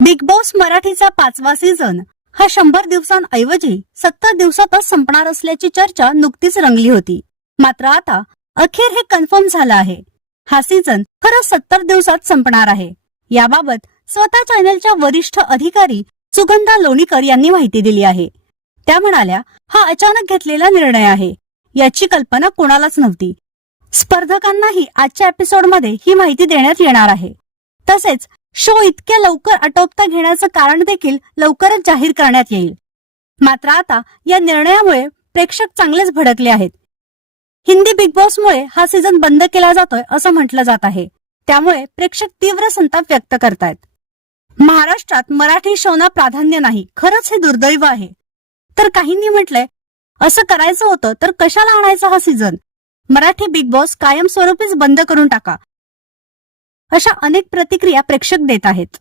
Big boss मराठीचा पाचवा season हा शंभर दिवसांऐवजी सत्तर दिवसातच संपणार असल्याची चर्चा नुकतीच रंगली होती. मात्र आता अखेर हे कन्फर्म झालं आहे. हा सीझन खरंच सत्तर दिवसात संपणार आहे. याबाबत स्वतः चॅनलच्या वरिष्ठ अधिकारी सुगंधा लोणीकर यांनी माहिती दिली आहे. त्या म्हणाल्या हा अचानक घेतलेला निर्णय आहे. याची कल्पना कोणालाच नव्हती. स्पर्धकांनाही आजच्या एपिसोडमध्ये ही माहिती देण्यात येणार आहे. तसेच शो इतक्या लवकर आटोपता घेण्याचं कारण देखील लवकरच जाहीर करण्यात येईल. मात्र आता या निर्णयामुळे प्रेक्षक चांगलेच भडकले आहेत. हिंदी बिग बॉसमुळे हा सीझन बंद केला जातोय असं म्हटलं जात आहे. त्यामुळे प्रेक्षक तीव्र संताप व्यक्त करतायत. महाराष्ट्रात मराठी शोना प्राधान्य नाही खरंच हे दुर्दैव आहे. तर काहींनी म्हटलंय असं करायचं होतं तर कशाला आणायचा हा सीझन? मराठी बिग बॉस कायमस्वरूपीच बंद करून टाका. अशा अनेक प्रतिक्रिया प्रेक्षक देत आहेत.